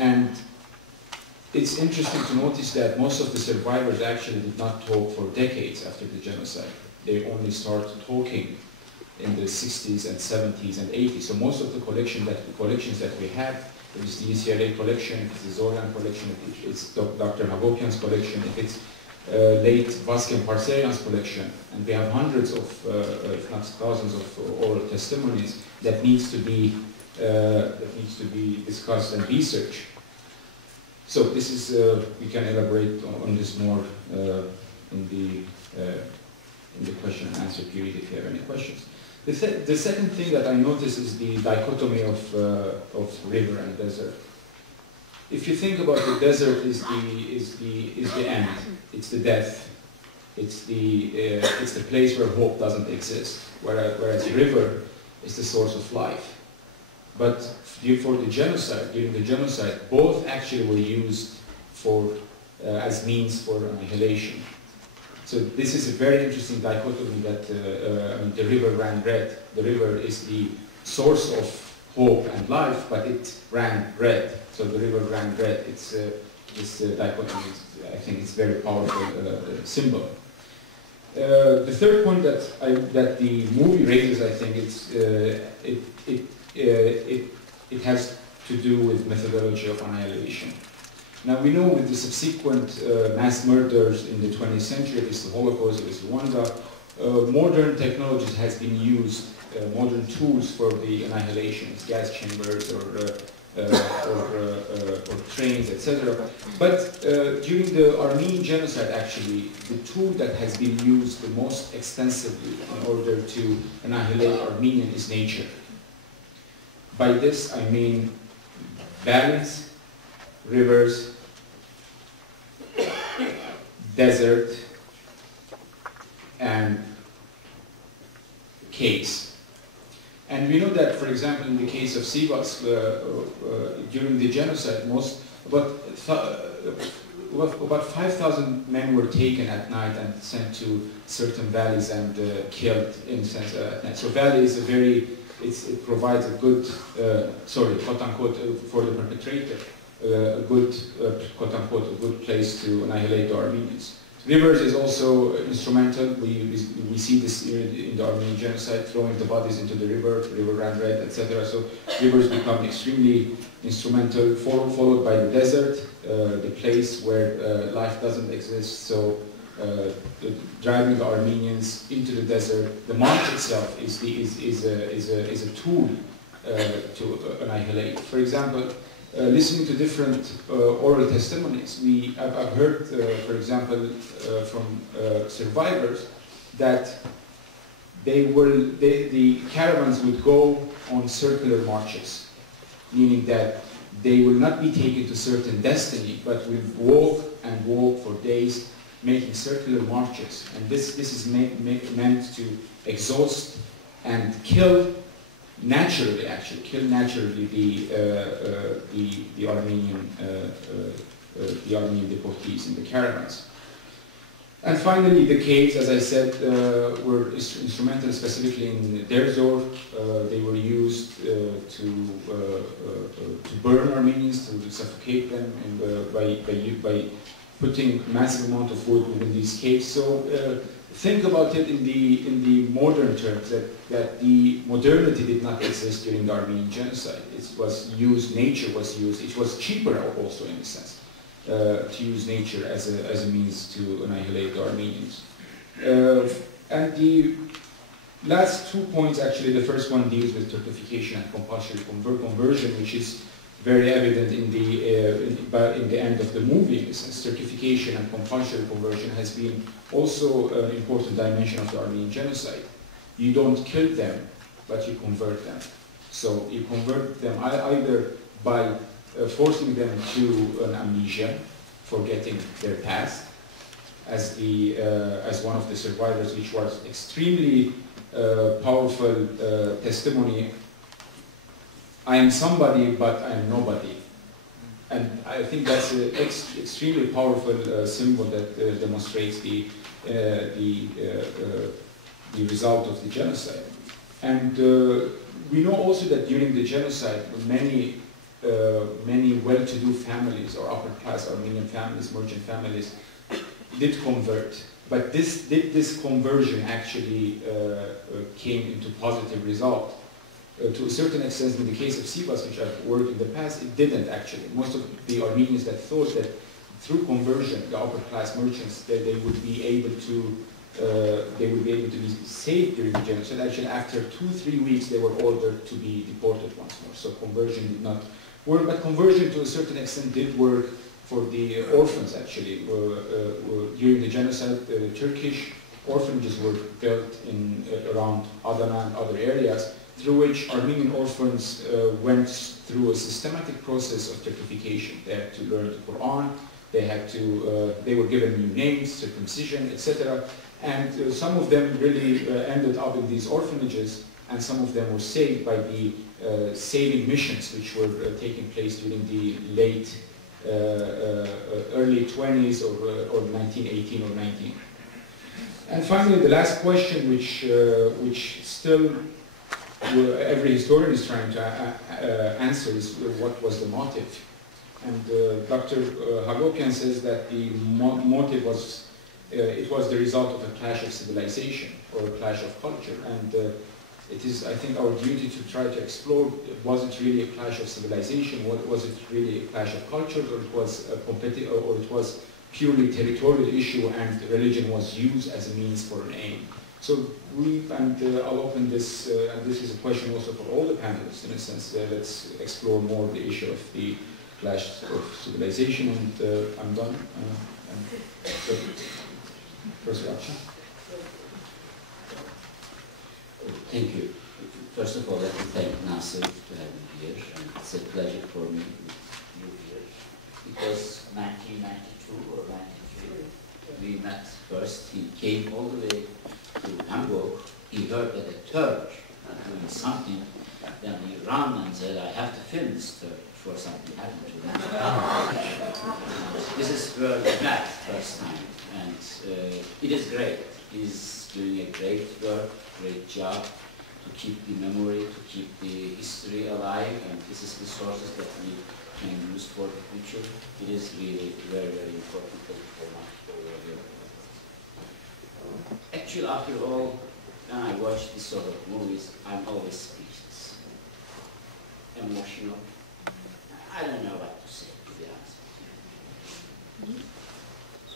And it's interesting to notice that most of the survivors actually did not talk for decades after the genocide. They only started talking in the 60s and 70s and 80s. So most of the collections that we have, there is the UCLA collection, it's the Zoryan collection, it's Dr. Hagopian's collection, if it's late Vasquez Parserian's collection, and we have hundreds of, if not thousands of oral testimonies that needs to be discussed and researched. So this is, we can elaborate on this more in the question and answer period if you have any questions. The second thing that I notice is the dichotomy of river and desert. If you think about the desert is the end, it's the death, it's the place where hope doesn't exist, whereas river is the source of life. But for the genocide, during the genocide, both actually were used for as means for annihilation. So this is a very interesting dichotomy that I mean, the river ran red. The river is the source of hope and life, but it ran red. So the river ran red. It's this dichotomy. I think it's a very powerful symbol. The third point that the movie raises, I think, it has to do with methodology of annihilation. Now we know with the subsequent mass murders in the 20th century, it's the Holocaust, it's Rwanda, modern technologies has been used, modern tools for the annihilation, gas chambers or trains, etc. But during the Armenian Genocide, actually, the tool that has been used the most extensively in order to annihilate Armenian is nature. By this, I mean valleys, rivers, desert, and caves. And we know that, for example, in the case of Sivas, during the genocide, about 5,000 men were taken at night and sent to certain valleys and killed in a sense at night. So valley is a very, it provides a good, quote unquote, for the perpetrator, a good, quote unquote, a good place to annihilate the Armenians. Rivers is also instrumental. We see this in the Armenian Genocide, throwing the bodies into the river ran red, etc. So rivers become extremely instrumental, followed by the desert, the place where life doesn't exist. So driving the Armenians into the desert. The march itself is a tool to annihilate. For example, listening to different oral testimonies, I've heard, for example, from survivors that the caravans would go on circular marches, meaning that they will not be taken to certain destiny, but will walk and walk for days, making circular marches. And this is meant to exhaust and kill naturally, the Armenian deportees in the caravans. And finally, the caves, as I said, were instrumental, specifically in Der Zor. They were used to burn Armenians, to suffocate them, and by putting massive amount of wood within these caves. So think about it in the modern terms, that the modernity did not exist during the Armenian Genocide. It was used, nature was used. It was cheaper also in a sense to use nature as a means to annihilate the Armenians. And the last 2 points, actually, the first one deals with Turkification and compulsory conversion, which is very evident in the end of the movie. Turkification and compulsory conversion has been also an important dimension of the Armenian Genocide. You don't kill them, but you convert them. So you convert them either by forcing them to an amnesia, forgetting their past, as one of the survivors, which was extremely powerful testimony. I am somebody, but I am nobody. And I think that's an extremely powerful symbol that demonstrates the result of the genocide. And we know also that during the genocide, many many well-to-do families or upper-class Armenian families, merchant families, did convert. But this conversion actually came into positive result. To a certain extent, in the case of Sivas, which I've worked in the past, it didn't actually. Most of the Armenians that thought that through conversion, the upper-class merchants, that they would be able to be saved during the genocide. Actually, after 2-3 weeks, they were ordered to be deported once more. So conversion did not work, but conversion to a certain extent did work for the orphans. Actually, during the genocide, Turkish orphanages were built in around Adana and other areas, through which Armenian orphans went through a systematic process of Turkification. They had to learn the Quran. They were given new names, circumcision, etc. And some of them really ended up in these orphanages, and some of them were saved by the saving missions, which were taking place during the late, early 20s or 1918 or 19. And finally, the last question, which still every historian is trying to answer, is what was the motive? And Dr. Hagopian says that the motive was, it was the result of a clash of civilization or a clash of culture. And it is, I think, our duty to try to explore, was it really a clash of civilization? Was it really a clash of cultures, or it was a or it was purely territorial issue and religion was used as a means for an aim? So I'll open this, and this is a question also for all the panelists, in a sense. Let's explore more the issue of the clash of civilization, and I'm done. So, Professor Akçam. Thank you. First of all, let me thank NAASR to have me here, and it's a pleasure for me to be here. It was 1992 or 93. We met first. He came all the way to Hamburg. He heard that a Turk doing something. Then he ran and said, I have to film this Turk before something happened to them. This is where we met first time, and it is great. He's doing a great work, great job to keep the memory, to keep the history alive, and this is the sources that we can use for the future. It is really very, very important. Thank you very much for your work. Actually, after all, when I watch this sort of movies, I'm always speechless, emotional. I don't know what to say, to be honest with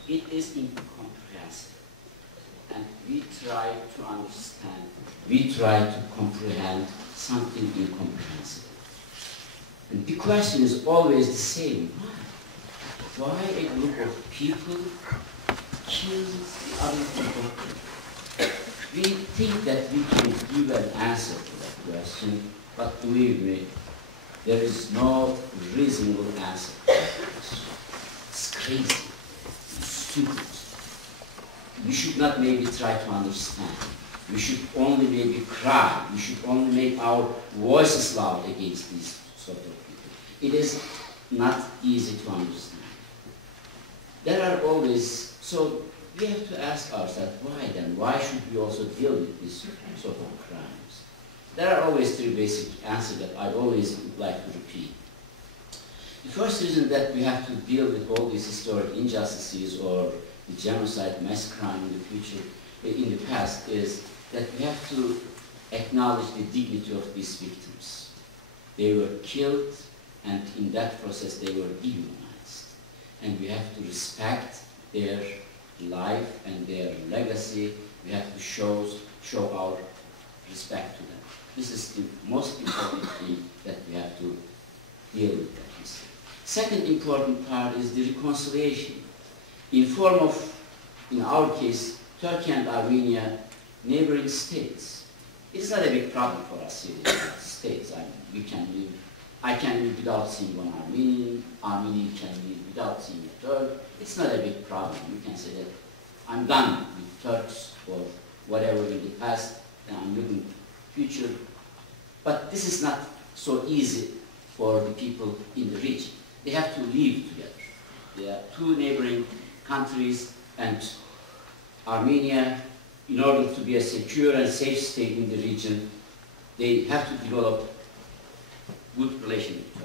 you. It is incomprehensible. And we try to understand, we try to comprehend something incomprehensible. And the question is always the same. Why? Why a group of people kills the other people? We think that we can give an answer to that question, but believe me, there is no reasonable answer to that question. It's crazy, it's stupid. We should not maybe try to understand. We should only maybe cry. We should only make our voices loud against these sort of people. It is not easy to understand. There are always, so we have to ask ourselves, why then? Why should we also deal with these sort of crimes? There are always three basic answers that I always like to repeat. The first reason that we have to deal with all these historic injustices or the genocide, mass crime in the future, in the past, is that we have to acknowledge the dignity of these victims. They were killed, and in that process they were dehumanized. And we have to respect their life and their legacy. We have to show our respect to them. This is the most important thing that we have to deal with that history. Second important part is the reconciliation. In form of, in our case, Turkey and Armenia, neighboring states. It's not a big problem for us here in the United States. I can live without seeing one Armenian can live without seeing a Turk. It's not a big problem. You can say that I'm done with Turks or whatever in the past, and I'm looking to the future. But this is not so easy for the people in the region. They have to live together. They are two neighboring countries, and Armenia, in order to be a secure and safe state in the region, they have to develop good relations with